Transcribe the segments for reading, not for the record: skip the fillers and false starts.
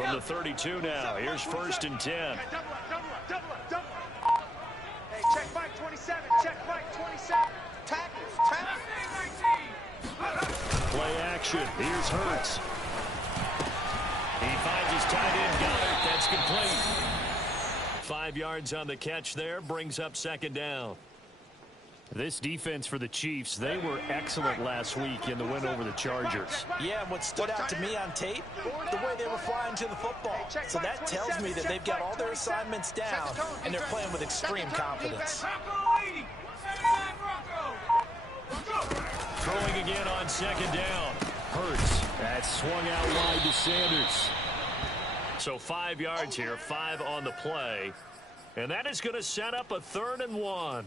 From the 32 now, here's 1st and 10. Hey, check Mike 27. Check Mike 27. Tackles. Play action. Here's Hurts. He finds his tight end, Goddard. That's complete. 5 yards on the catch there, brings up 2nd down. This defense for the Chiefs, they were excellent last week in the win over the Chargers. Yeah, and what stood out to me on tape, the way they were flying to the football. So that tells me that they've got all their assignments down, and they're playing with extreme confidence. Throwing again on 2nd down. Hurts. That swung out wide to Sanders. So 5 yards here, 5 on the play. And that is going to set up a 3rd and 1.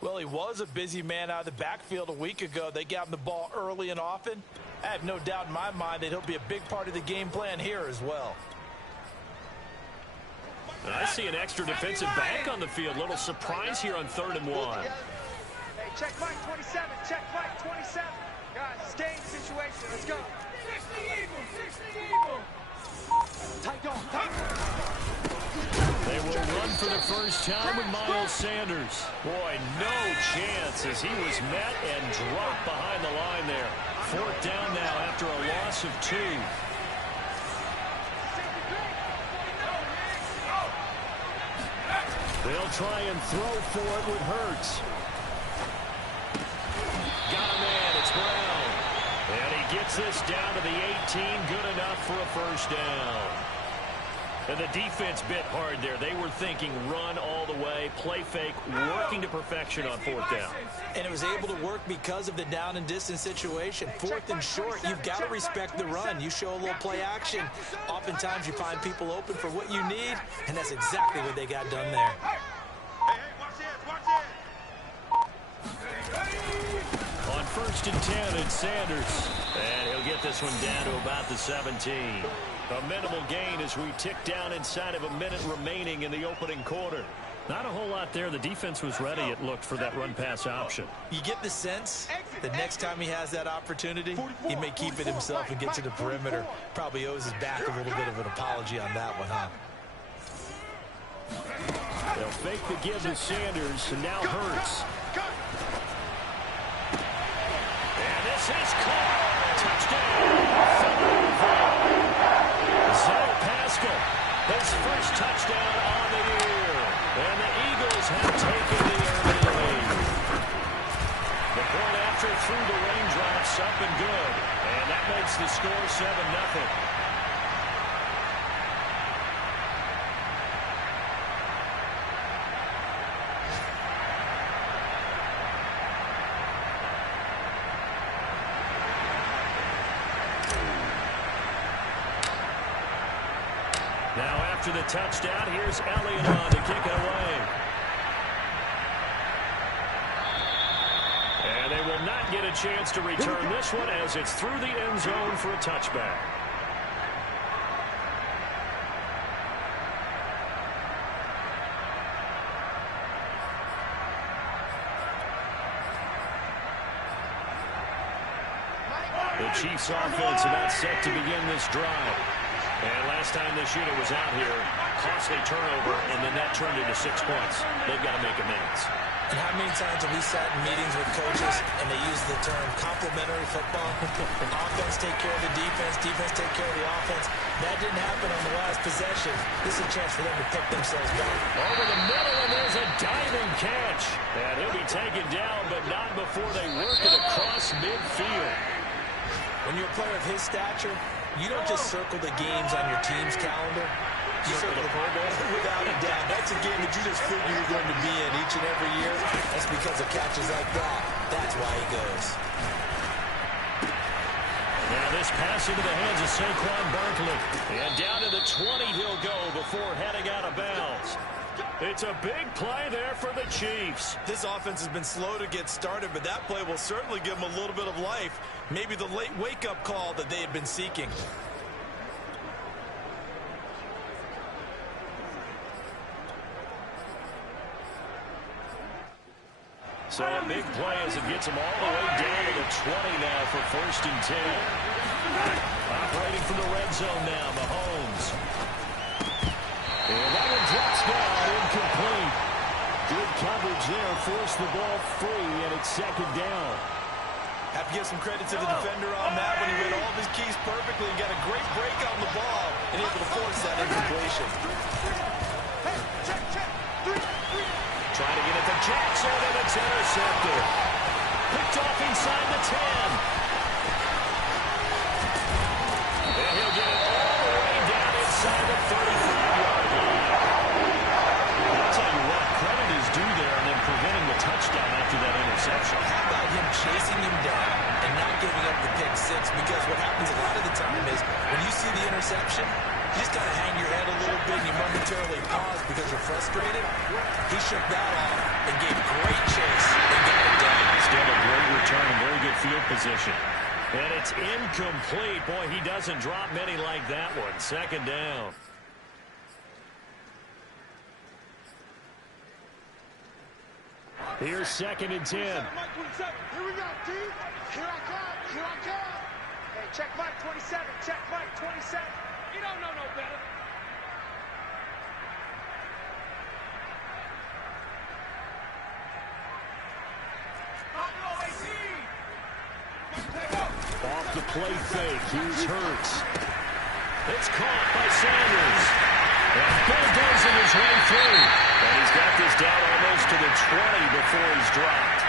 Well, he was a busy man out of the backfield a week ago. They got him the ball early and often. I have no doubt in my mind that he'll be a big part of the game plan here as well. And I see an extra defensive back on the field. Little surprise here on 3rd and 1. Hey, check Mike 27. Check Mike 27. Guys, it's game situation. Let's go. 60 Eagles. 60 Eagles. Tight on. They will run for the first time with Miles Sanders. Boy, no chance as he was met and dropped behind the line there. 4th down now after a loss of 2. They'll try and throw for it with Hurts. Got a man, it's Brown. And he gets this down to the 18, good enough for a 1st down. And the defense bit hard there. They were thinking run all the way, play fake, working to perfection on 4th down. And it was able to work because of the down and distance situation. 4th and short, you've got to respect the run. You show a little play action. Oftentimes you find people open for what you need, and that's exactly what they got done there. On 1st and 10, it's Sanders. And he'll get this one down to about the 17. A minimal gain as we tick down inside of a minute remaining in the opening quarter. Not a whole lot there. The defense was ready, it looked, for that run-pass option. You get the sense that next time he has that opportunity, he may keep it himself and get to the perimeter. Probably owes his back a little bit of an apology on that one, huh? They'll fake the give to Sanders, and now Hurts. And this is caught. Touchdown. Zach Pascal, his first touchdown on the year. And the Eagles have taken the early lead. The point after through the raindrops up and good. And that makes the score 7-0. Now after the touchdown, here's Elliott on to kick it away. And they will not get a chance to return this one as it's through the end zone for a touchback. The Chiefs offense about set to begin this drive. And last time this unit was out here, costly turnover, and then that turned into 6 points. They've got to make amends. And how many times have we sat in meetings with coaches and they use the term complementary football? Offense take care of the defense, defense take care of the offense. That didn't happen on the last possession. This is a chance for them to pick themselves back. Over the middle, and there's a diving catch. And he'll be taken down, but not before they work it across midfield. When you're a player of his stature, you don't just circle the games on your team's calendar. You circle the Pro Bowl. Without a doubt. That's a game that you just figure you're going to be in each and every year. That's because of catches like that. That's why he goes. Now this pass into the hands of Saquon Barkley. And down to the 20 he'll go before heading out of bounds. It's a big play there for the Chiefs. This offense has been slow to get started, but that play will certainly give them a little bit of life. Maybe the late wake-up call that they had been seeking. So a big play as it gets them all the way down to the 20 now for 1st and 10. Operating from the red zone now, Mahomes. force the ball free, and it's second down. Have to give some credit to the defender on that when he read all of his keys perfectly and got a great break on the ball and able to force that incompletion. Trying to get it to Jackson, and it's intercepted. Picked off inside the 10. And he'll get it all the way down inside the 35-yard line. I'll tell you what, credit is due there and then preventing the touchdown after that interception. How about him chasing him down and not giving up the pick six? Because what happens a lot of the time is when you see the interception, you just kind of hang your head a little bit and you momentarily pause because you're frustrated. He shook that off and gave great chase and got it down. Still a great return and very good field position. And it's incomplete. Boy, he doesn't drop many like that one. Second down. Here's second and 10. Here we go, D. Here I come. Here I come. Hey, check Mike 27. Check Mike 27. You don't know no better. Off the play fake. Here's Hurts. It's caught by Sanders. And bulldozing his way through. And he's got this down almost to the 20 before he's dropped.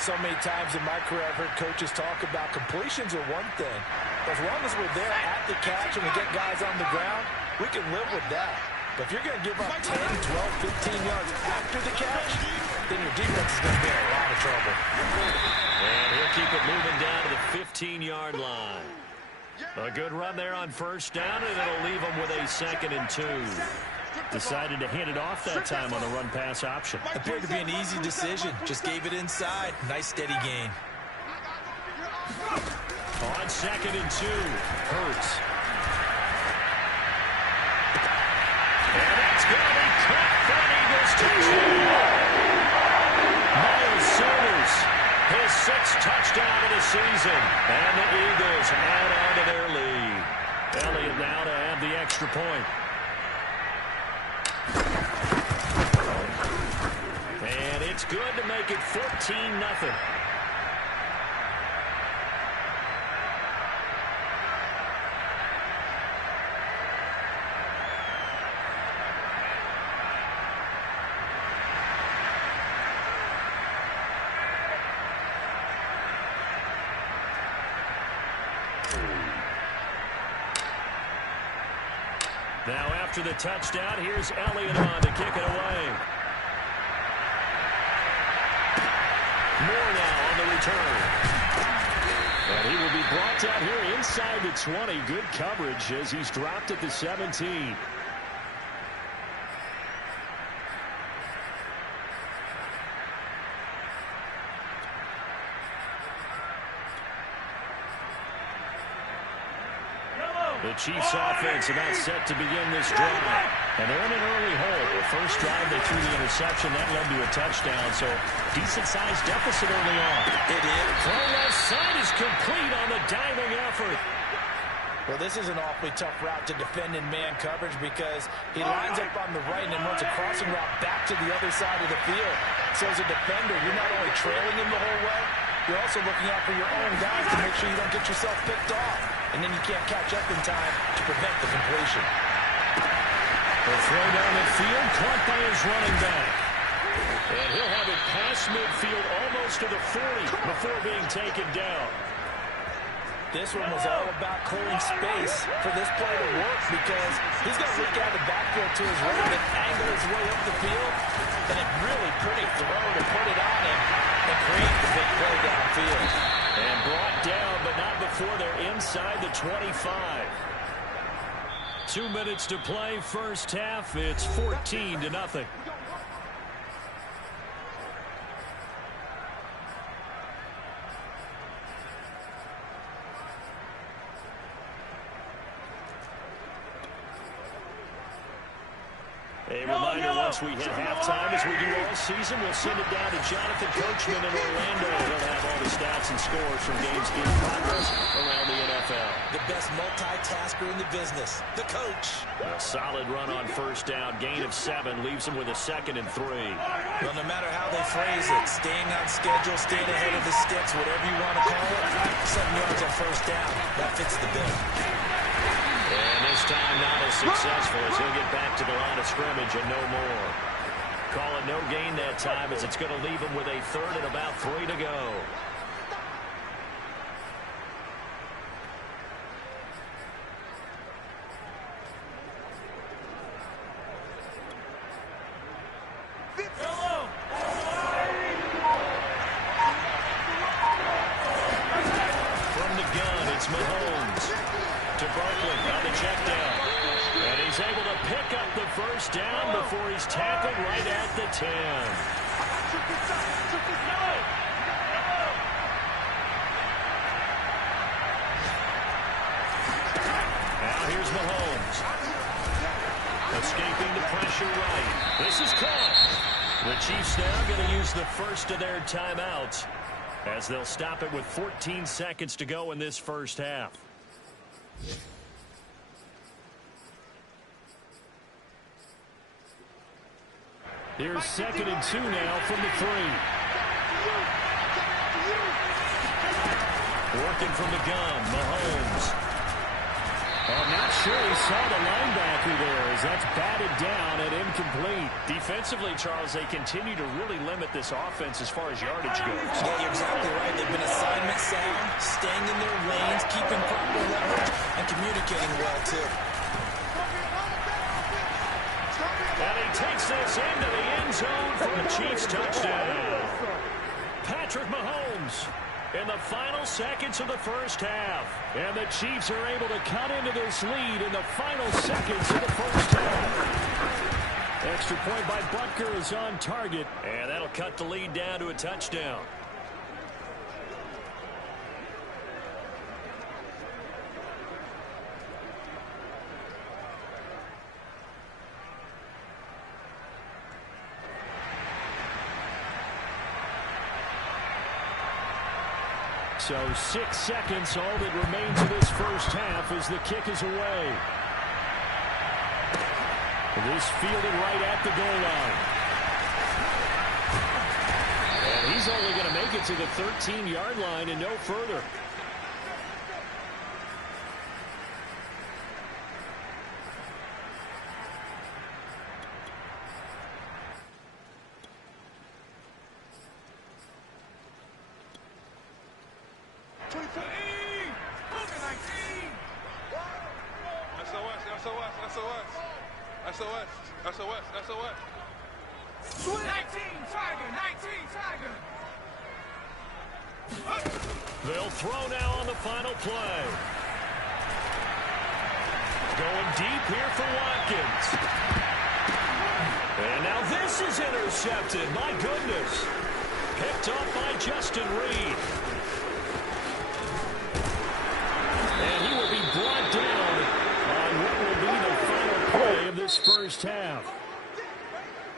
So many times in my career I've heard coaches talk about completions are one thing. As long as we're there at the catch and we get guys on the ground, we can live with that. But if you're going to give up 10, 12, 15 yards after the catch, then your defense is going to be in a lot of trouble. And he'll keep it moving down to the 15-yard line. A good run there on first down, and it'll leave him with a 2nd and 2. Decided to hand it off that time on the run-pass option. Appeared to be an easy decision. Just gave it inside. Nice steady gain. On 2nd and 2, Hurts. And that's going to be caught for an Eagles touchdown. Miles Sanders, his 6th touchdown of the season. And the Eagles add on to their lead. Elliott now to add the extra point. And it's good to make it 14-0. Now after the touchdown, here's Elliott on to kick it away. Moore now on the return. And he will be brought down here inside the 20. Good coverage as he's dropped at the 17. The Chiefs offense about set to begin this drive. And they're in an early hole. The first drive, they threw the interception. That led to a touchdown. So decent-sized deficit early on. It is. Throw left side is complete on the diving effort. Well, this is an awfully tough route to defend in man coverage because he lines up on the right and then runs a crossing route back to the other side of the field. So as a defender, you're not only trailing him the whole way, you're also looking out for your own guys to make sure you don't get yourself picked off. And then you can't catch up in time to prevent the completion. The throw down the field, caught by his running back. And he'll have it past midfield almost to the 40 before being taken down. This one was all about clearing space for this play to work because he's got to look out the backfield to his right and angle his way up the field. And a really pretty throw to put it on him and create the big play downfield. And brought down, but not before they're inside the 25. 2 minutes to play, first half. It's 14-0. A reminder once we hit halftime, as we do all season, we'll send it down to Jonathan Coachman in Orlando. He'll have all the stats and scores from games in progress around the NFL. The best multitasker in the business, the coach. A solid run on first down. Gain of 7 leaves him with a 2nd and 3. Well, no matter how they phrase it, staying on schedule, staying ahead of the sticks, whatever you want to call it, 7 yards on first down, that fits the bill. And this time not as successful as he'll get back to the line of scrimmage and no more. Call it no gain that time, as it's going to leave him with a 3rd and about 3 to go. From the gun, it's Mahomes to Barkley on the check down. And he's able to pick up the first down before he's tackled right at the 10. Now here's Mahomes. Escaping the pressure right. This is caught. The Chiefs now going to use the first of their timeouts, as they'll stop it with 14 seconds to go in this first half. Here's 2nd and 2 now from the 3. Working from the gun, Mahomes. I'm not sure he saw the linebacker there, as that's batted down and incomplete. Defensively, Charles, they continue to really limit this offense as far as yardage goes. Yeah, you're exactly right. They've been assignment sound, staying in their lanes, keeping proper leverage, and communicating well, too. And he takes this into the end zone for a Chiefs touchdown. Patrick Mahomes in the final seconds of the first half. And the Chiefs are able to cut into this lead in the final seconds of the first half. Extra point by Butker is on target. And that'll cut the lead down to a touchdown. So 6 seconds, all that remains of this first half as the kick is away. This fielded right at the goal line. And he's only going to make it to the 13-yard line and no further. They'll throw now on the final play. Going deep here for Watkins. And now this is intercepted. My goodness. Picked off by Justin Reed. And he will be brought down on what will be the final play of this first half.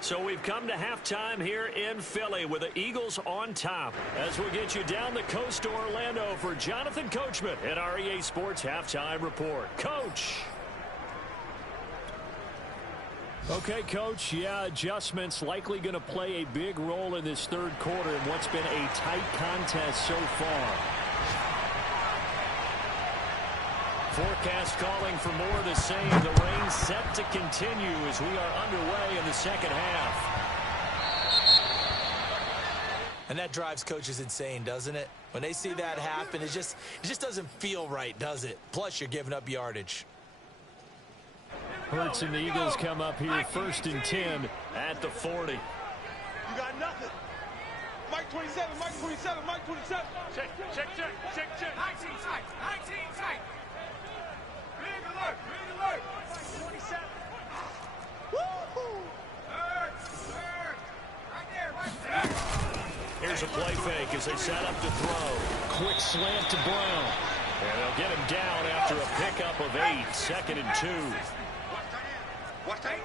So we've come to halftime here in Philly with the Eagles on top. As we get you down the coast to Orlando for Jonathan Coachman at our EA Sports Halftime Report. Coach. Okay, Coach. Yeah, adjustments likely going to play a big role in this third quarter in what's been a tight contest so far. Forecast calling for more of the same. The rain set to continue as we are underway in the second half. And that drives coaches insane, doesn't it? When they see that happen, it just doesn't feel right, does it? Plus, you're giving up yardage. Hurts and the Eagles come up here 1st and 10 at the 40. You got nothing. Mike 27, Mike 27, Mike 27. Check. 19 tight, 19 tight. Big alert, big alert. 27. Woo-hoo. Right there. Here's a play fake as they set up to throw. Quick slant to Brown. And they'll get him down after a pickup of 8. 2nd and 2. Watch that. 18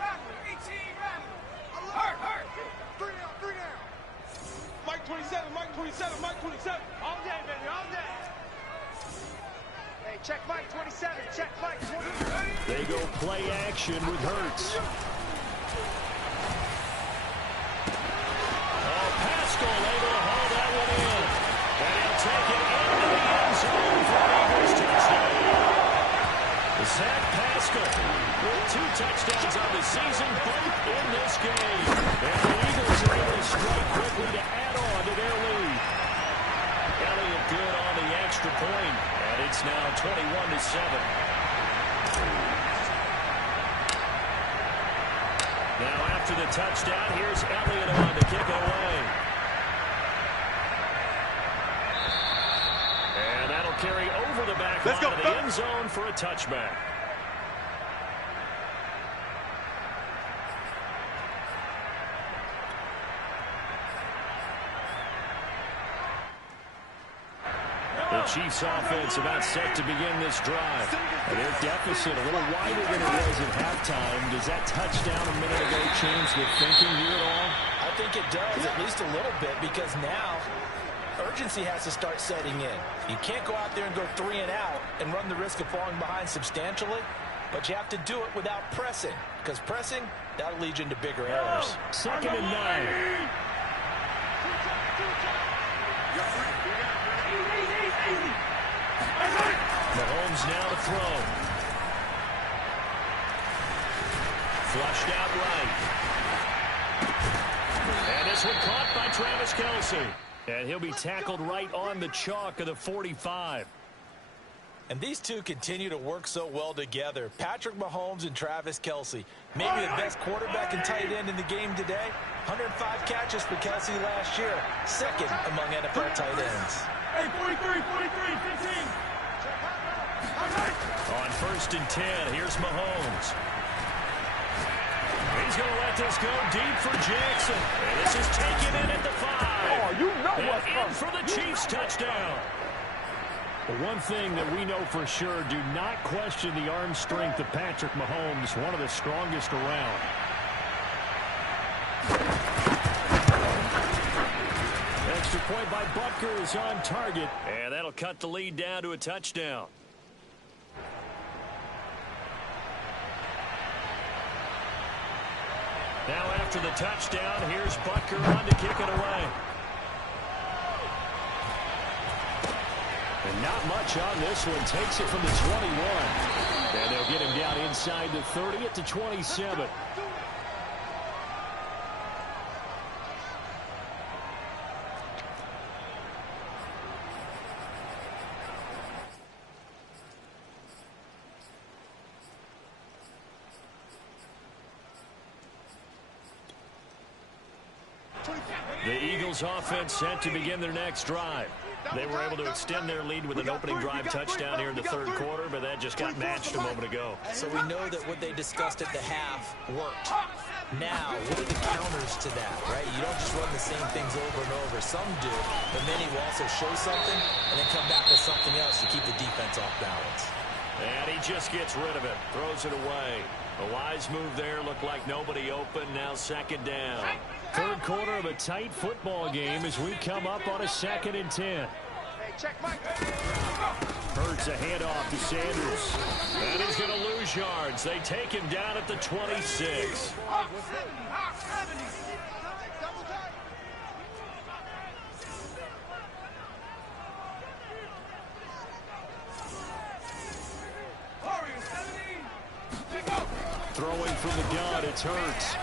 rattle. 27, Mike 27. All day, baby, all day. Hey, check Mike 27, check Mike 27. They go play action with Hurts. Oh, Pascal able to haul that one in. And he'll take it into the end zone for an Eagles touchdown. Zach Pascal with 2 touchdowns on the season, both in this game. And the Eagles are able to strike quickly to add on to their lead. Elliott good on the extra point, and it's now 21-7. Now after the touchdown, here's Elliott on to kick it away. And that'll carry over the back line of the end zone for a touchback. The Chiefs offense about set to begin this drive. Their deficit a little wider than it was at halftime. Does that touchdown a minute ago change the thinking here at all? I think it does, at least a little bit, because now urgency has to start setting in. You can't go out there and go 3 and out and run the risk of falling behind substantially, but you have to do it without pressing, because pressing, that'll lead you into bigger errors. 2nd and 9. Mahomes now to throw. Flushed out right. And this one caught by Travis Kelce. And he'll be tackled right on the chalk of the 45. And these two continue to work so well together. Patrick Mahomes and Travis Kelce. Maybe the best quarterback and tight end in the game today. 105 catches for Kelce last year. 2nd among NFL tight ends. Hey, 43, 15. On 1st and 10, here's Mahomes. He's going to let this go deep for Jackson. And this is taken in at the 5. Oh, you know what's in for the Chiefs touchdown. But one thing that we know for sure, do not question the arm strength of Patrick Mahomes, one of the strongest around. Extra point by Butker is on target, and that'll cut the lead down to a touchdown. Now after the touchdown, here's Butker on to kick it away. And not much on this one. Takes it from the 21. And they'll get him down inside the 30 at the 27. The Eagles offense set to begin their next drive. They were able to extend their lead with an opening drive touchdown here in the 3rd quarter, but that just got matched a moment ago. So we know that what they discussed at the half worked. Now, what are the counters to that, right? You don't just run the same things over and over. Some do, but many will also show something and then come back with something else to keep the defense off balance. And he just gets rid of it, throws it away. A wise move there, looked like nobody open, now 2nd down. 3rd quarter of a tight football game as we come up on a 2nd and 10. Hey, check Mike. Hurts a handoff to Sanders. And he's going to lose yards. They take him down at the 26. Throwing from the gun, it's Hurts.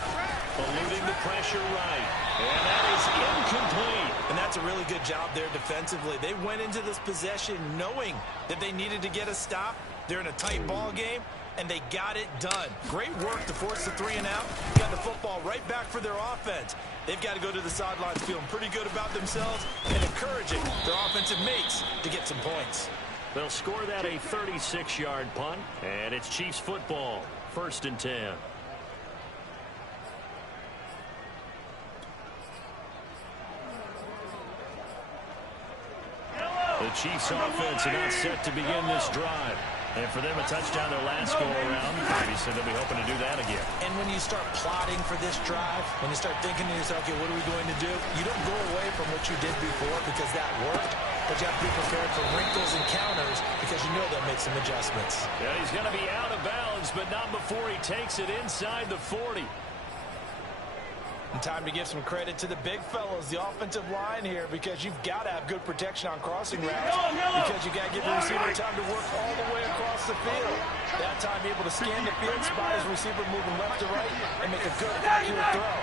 Eluding the pressure right. And that is incomplete. And that's a really good job there defensively. They went into this possession knowing that they needed to get a stop. They're in a tight ball game, and they got it done. Great work to force the 3 and out. Got the football right back for their offense. They've got to go to the sidelines feeling pretty good about themselves and encouraging their offensive mates to get some points. They'll score that a 36-yard punt, and it's Chiefs football. 1st and 10. The Chiefs offense are not set to begin this drive. And for them, a touchdown their last go-around. Brady said they'll be hoping to do that again. And when you start plotting for this drive, when you start thinking to yourself, okay, what are we going to do? You don't go away from what you did before because that worked, but you have to be prepared for wrinkles and counters because you know they'll make some adjustments. Yeah, he's going to be out of bounds, but not before he takes it inside the 40. And time to give some credit to the big fellas, the offensive line here, because you've got to have good protection on crossing routes because you got to give the receiver time to work all the way across the field. That time able to scan the field, spot his receiver moving left to right, and make a good, accurate throw.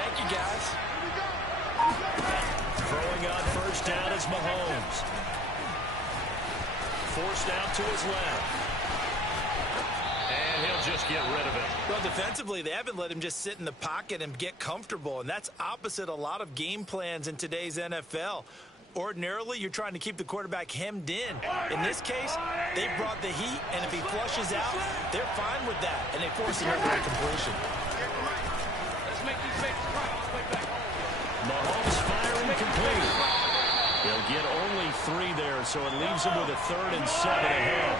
Thank you, guys. Throwing on first down is Mahomes. Forced out to his left. And he'll just get rid of it. Well, defensively, they haven't let him just sit in the pocket and get comfortable, and that's opposite a lot of game plans in today's NFL. Ordinarily, you're trying to keep the quarterback hemmed in. In this case, they brought the heat, and if he flushes out, they're fine with that, and they force another incompletion. Let's make these babies cry on the way back home. Mahomes firing complete. They'll get only 3 there, so it leaves him with a 3rd and 7 ahead.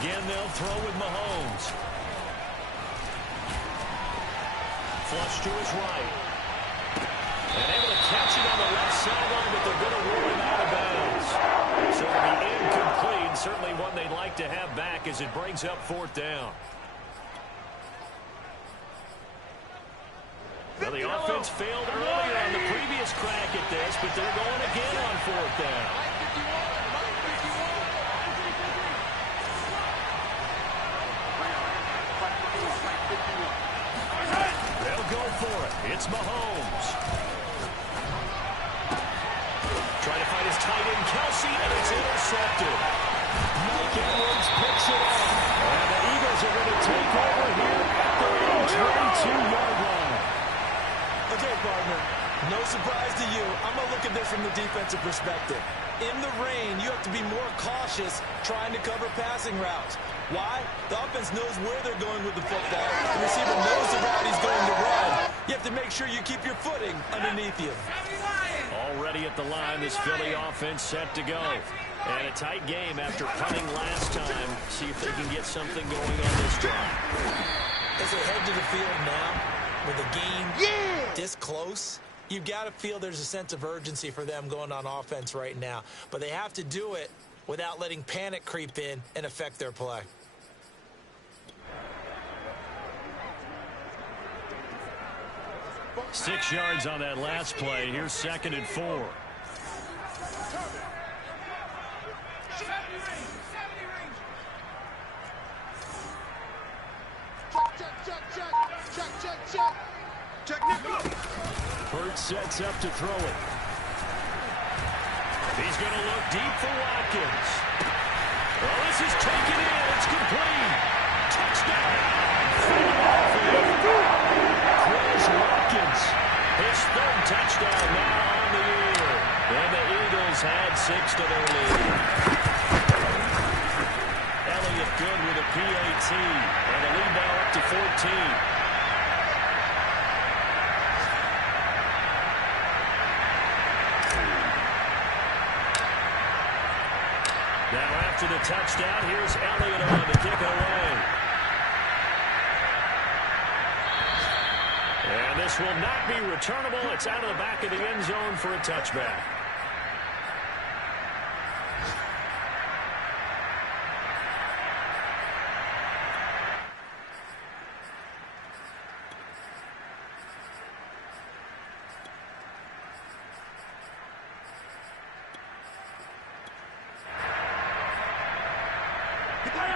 Again, they'll throw with Mahomes. Flush to his right. And able to catch it on the left sideline, but they're going to rule him out of bounds. So it'll be incomplete. Certainly one they'd like to have back as it brings up 4th down. Well, the offense failed earlier on the previous crack at this, but they're going again on 4th down. They'll go for it. It's Mahomes. Trying to find his tight end, Kelsey, and it's intercepted. Mike Edwards picks it up. And the Eagles are going to take over here at their own 22-yard line. Okay, partner, no surprise to you. I'm going to look at this from the defensive perspective. In the rain, you have to be more cautious trying to cover passing routes. Why? The offense knows where they're going with the football. The receiver knows the route he's going to run. You have to make sure you keep your footing underneath you. Already at the line, this Philly offense set to go. And a tight game after punting last time. See if they can get something going on this drive. As they head to the field now, with the game this close, you've got to feel there's a sense of urgency for them going on offense right now. But they have to do it without letting panic creep in and affect their play. Six yards on that last play. Here's 2nd and 4. Hurts sets up to throw it. He's going to look deep for Watkins. Well, this is taken in. It's complete. Touchdown. Chris Watkins. His 3rd touchdown now on the year. And the Eagles had 6 to their lead. Elliott good with a PAT. And the lead now up to 14. Now after the touchdown, here's Elliott on to kick it away. And this will not be returnable. It's out of the back of the end zone for a touchback.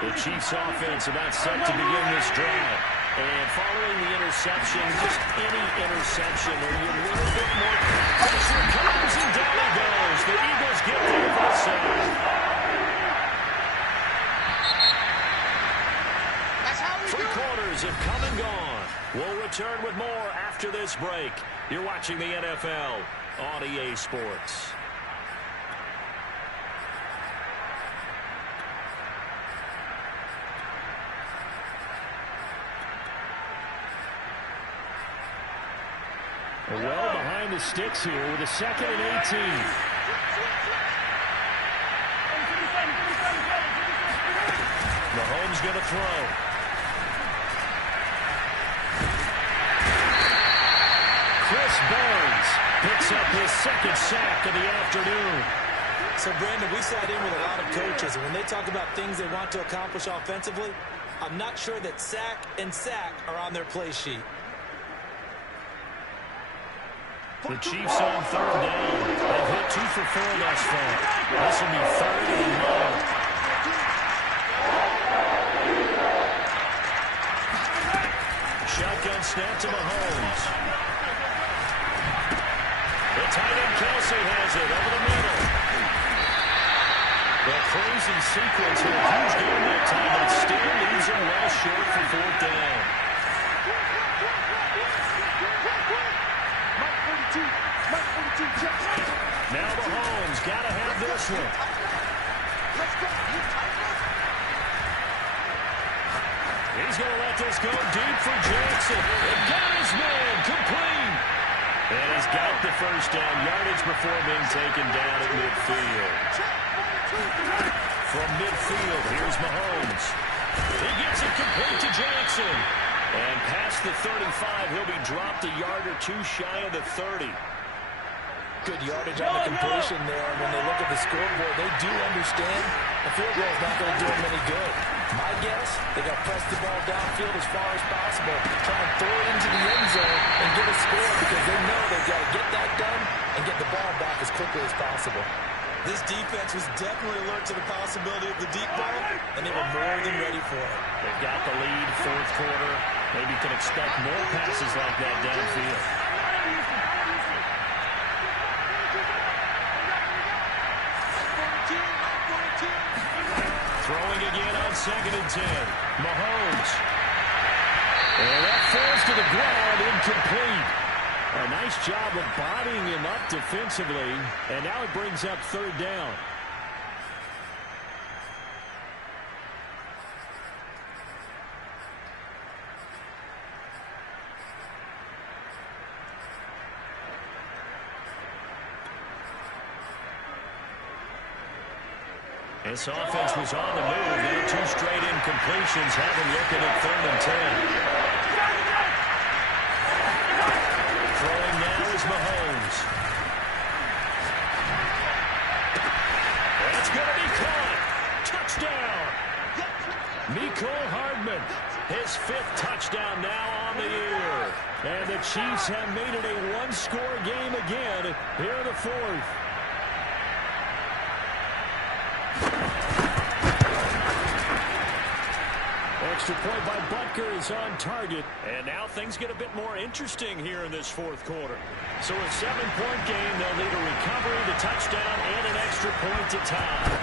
The Chiefs offense about set to begin this drive. And following the interception, just any interception, or you a little bit more pressure comes and down it goes. The Eagles get there for the sack. Three quarters have come and gone. We'll return with more after this break. You're watching the NFL on EA Sports. Well behind the sticks here with a 2nd and 18. Mahomes going to throw. Chris Barnes picks up his 2nd sack of the afternoon. So, Brandon, we sat in with a lot of coaches, and when they talk about things they want to accomplish offensively, I'm not sure that sack and sack are on their play sheet. The Chiefs on 3rd down. They've hit 2 for 4 thus far. This will be 3rd and 9. Shotgun snap to Mahomes. The tight end Kelsey has it over the middle. The crazy sequence here. Huge game that time, but still leaves him well short for 4th down. Now Mahomes got to have this one. He's going to let this go deep for Jackson. And got his man complete. And he's got the 1st down yardage before being taken down at midfield. From midfield, here's Mahomes. He gets it complete to Jackson. And past the 35, he'll be dropped a yard or 2 shy of the 30. Good yardage on the completion there. When they look at the scoreboard, they do understand the field goal is not going to do them any good. My guess, they got to press the ball downfield as far as possible, try and throw it into the end zone and get a score because they know they've got to get that done and get the ball back as quickly as possible. This defense was definitely alert to the possibility of the deep ball, and they were more than ready for it. They've got the lead, 4th quarter. Maybe can expect more passes like that downfield. Throwing again on 2nd and 10. Mahomes. And that falls to the ground, incomplete. A nice job of bodying him up defensively. And now it brings up 3rd down. This offense was on the move. Now 2 straight incompletions have him looking at 3rd and 10. Throwing now is Mahomes. That's going to be caught. Touchdown. Mecole Hardman, his 5th touchdown now on the year. And the Chiefs have made it a 1-score game again here in the 4th. Extra point by Butker is on target. And now things get a bit more interesting here in this 4th quarter. So a 7-point game, they'll need a recovery, the touchdown, and an extra point to tie.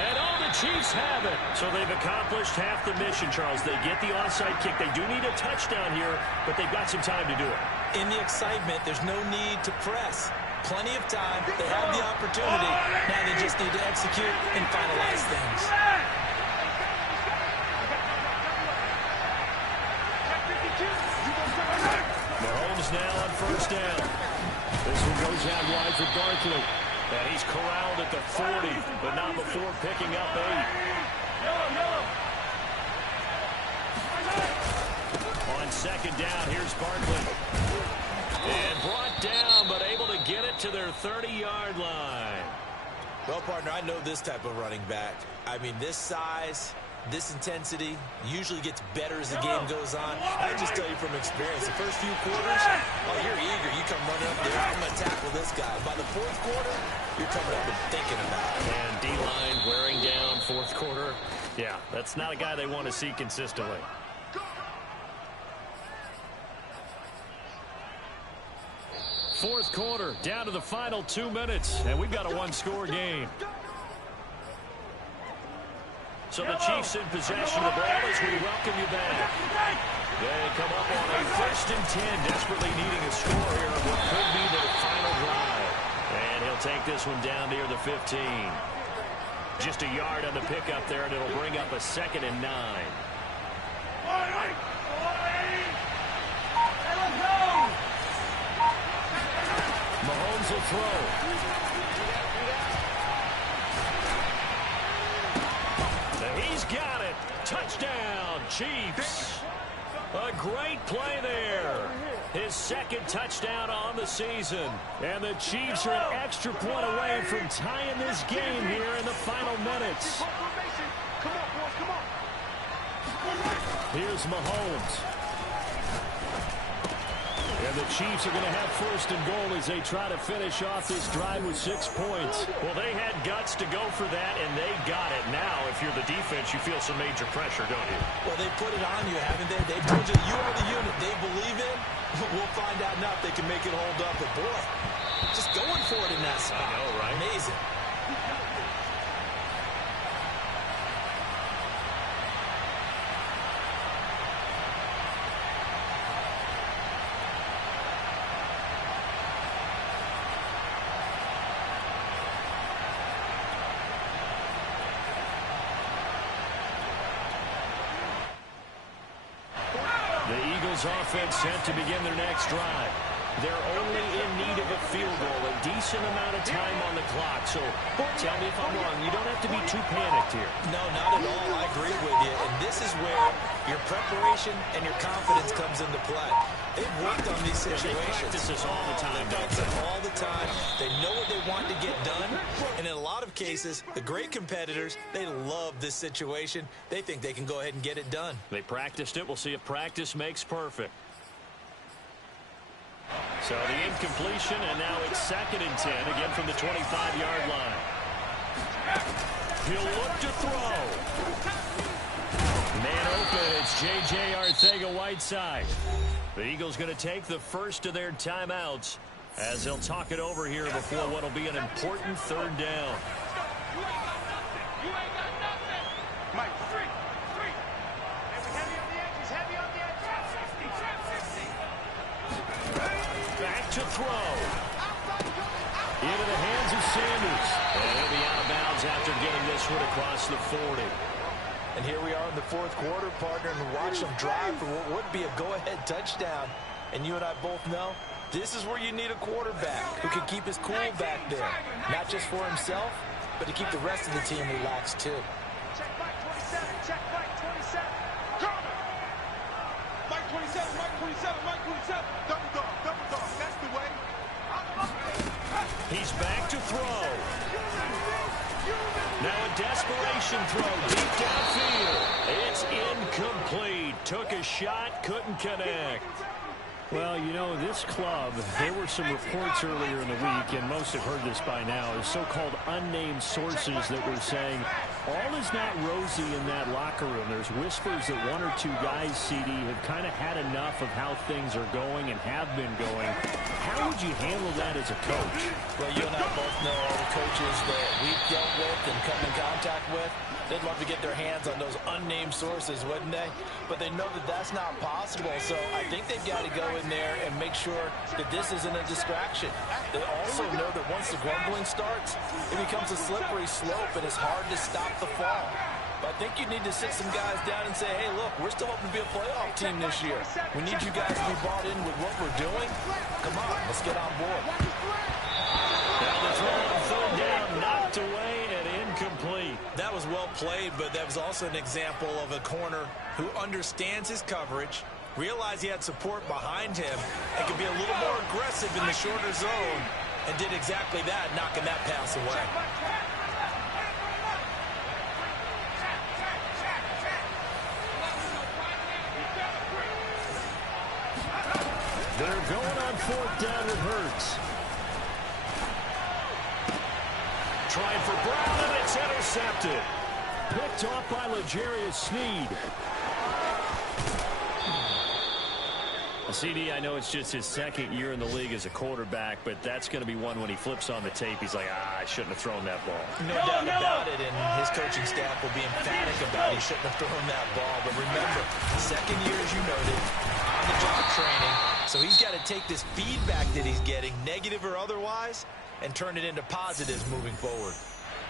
And all the Chiefs have it. So they've accomplished half the mission, Charles. They get the onside kick. They do need a touchdown here, but they've got some time to do it. In the excitement, there's no need to press. Plenty of time. They have the opportunity. Now they just need to execute and finalize things. Mahomes now on 1st down. This one goes out wide for Barkley. And he's corralled at the 40, but not before picking up 8. On 2nd down, here's Barkley. And brought down, but able to get it to their 30-yard line. Well, partner, I know this type of running back. I mean, this size, this intensity usually gets better as the game goes on. I just tell you from experience, the first few quarters, oh, you're eager. You come running up there, I'm going to tackle this guy. By the 4th quarter, you're coming up and thinking about it. And D-line wearing down 4th quarter. Yeah, that's not a guy they want to see consistently. Fourth quarter, down to the final 2 minutes, and we've got a 1-score game. So the Chiefs in possession of the ball as we welcome you back. They come up on a 1st and 10, desperately needing a score here on what could be their final drive. And he'll take this one down near the 15. Just a yard on the pickup there, and it'll bring up a 2nd and 9. Mahomes will throw. He's got it. Touchdown, Chiefs. A great play there. His second touchdown on the season. And the Chiefs are an extra point away from tying this game here in the final minutes. Come on, boys, come on. Here's Mahomes. And the Chiefs are going to have first and goal as they try to finish off this drive with 6 points. Well, they had guts to go for that, and they got it. Now, if you're the defense, you feel some major pressure, don't you? Well, they put it on you, haven't they? They told you are the unit they believe in. We'll find out now if they can make it hold up. But, boy, just going for it in that spot. I know, right? Amazing. Offense set to begin their next drive. They're only in need of a field goal, a decent amount of time on the clock. So tell me if I'm wrong. You don't have to be too panicked here. No, not at all. I agree with you. And this is where your preparation and your confidence comes into play. They've worked on these situations. They practice this all the time. They practice it all the time. They know what they want to get done. And in a lot of cases, the great competitors, they love this situation. They think they can go ahead and get it done. They practiced it. We'll see if practice makes perfect. So the incompletion, and now it's 2nd and 10, again from the 25-yard line. He'll look to throw. Man open, it's J.J. Arcega-Whiteside. The Eagles going to take the first of their timeouts as they'll talk it over here before what will be an important 3rd down. Mike, three. Heavy on the edges, heavy on the edges. Back to throw. Into the hands of Sanders. And he'll be out of bounds after getting this one across the 40. And here we are in the 4th quarter, partner, and watch them drive for what would be a go-ahead touchdown. And you and I both know this is where you need a quarterback who can keep his cool back there. Not just for himself, but to keep the rest of the team relaxed, too. Check Mike 27, check Mike 27. Corner. Mike 27, Mike 27, Mike 27. Double dog, that's the way. He's back to throw. Now a desperation throw deep downfield. It's incomplete. Took a shot, couldn't connect. Well, you know, this club, there were some reports earlier in the week, and most have heard this by now, is so-called unnamed sources that were saying all is not rosy in that locker room. There's whispers that 1 or 2 guys, CD, have kind of had enough of how things are going and have been going. How would you handle that as a coach? Well, you and I both know all the coaches that we've dealt with and come in contact with. They'd love to get their hands on those unnamed sources, wouldn't they? But they know that that's not possible, so I think they've got to go in there and make sure that this isn't a distraction. They also know that once the grumbling starts, it becomes a slippery slope, and it's hard to stop the fall. But I think you need to sit some guys down and say, hey, look, we're still hoping to be a playoff team this year. We need you guys to be bought in with what we're doing. Come on, let's get on board. Now the throw on 3rd down, knocked away and incomplete. That was well played, but that was also an example of a corner who understands his coverage, realized he had support behind him, and could be a little more aggressive in the shorter zone, and did exactly that, knocking that pass away. They're going on 4th down with Hurts. Trying for Brown, and it's intercepted. Picked off by L'Jarius Sneed. CD, I know it's just his 2nd year in the league as a quarterback, but that's going to be one when he flips on the tape. He's like, I shouldn't have thrown that ball. No doubt about it, and his coaching staff will be emphatic about he shouldn't have thrown that ball. But remember, 2nd year, as you noted, on-the-job training, so he's got to take this feedback that he's getting, negative or otherwise, and turn it into positives moving forward.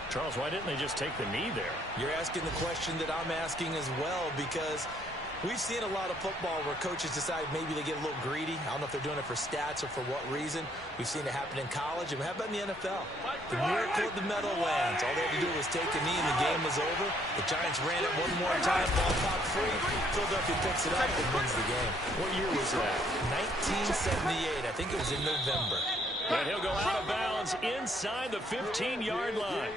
Charles, why didn't they just take the knee there? You're asking the question that I'm asking as well, because We've seen a lot of football where coaches decide maybe they get a little greedy. I don't know if they're doing it for stats or for what reason. We've seen it happen in college, and how about in the NFL? The miracle of the Meadowlands. All they had to do was take a knee, and the game was over. The Giants ran it one more time, ball popped free. Philadelphia picks it up and wins the game. What year was that? 1978. I think it was in November. And he'll go out of bounds inside the 15-yard line.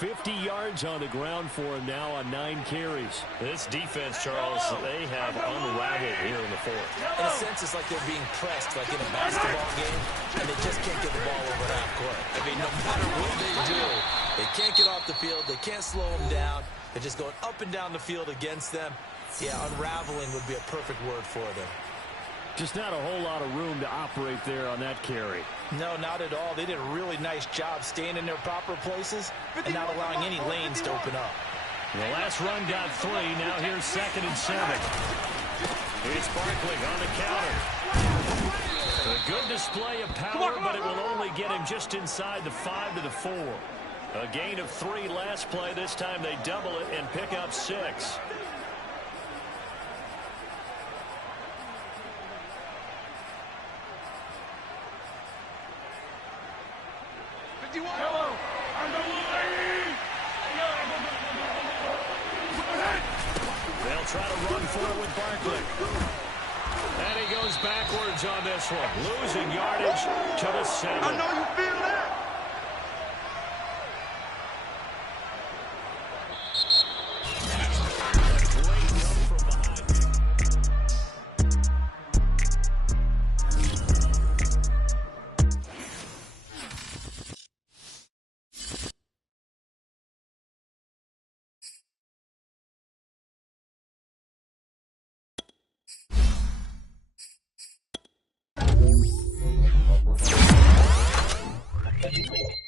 50 yards on the ground for him now on 9 carries. This defense, Charles, they have unraveled here in the fourth. In a sense, it's like they're being pressed, like in a basketball game, and they just can't get the ball over half court. I mean, no matter what they do, they can't get off the field. They can't slow them down. They're just going up and down the field against them. Yeah, unraveling would be a perfect word for them. Just not a whole lot of room to operate there on that carry. No, not at all. They did a really nice job staying in their proper places and not allowing any lanes to open up. The last run got 3. Now here's 2nd and 7. It's Barkley on the counter. A good display of power, but it will only get him just inside the 5 to the 4. A gain of 3 last play. This time they double it and pick up 6. They'll try to run forward with Barkley. And he goes backwards on this one. Losing yardage to the 7. I know you feel that. Thank you.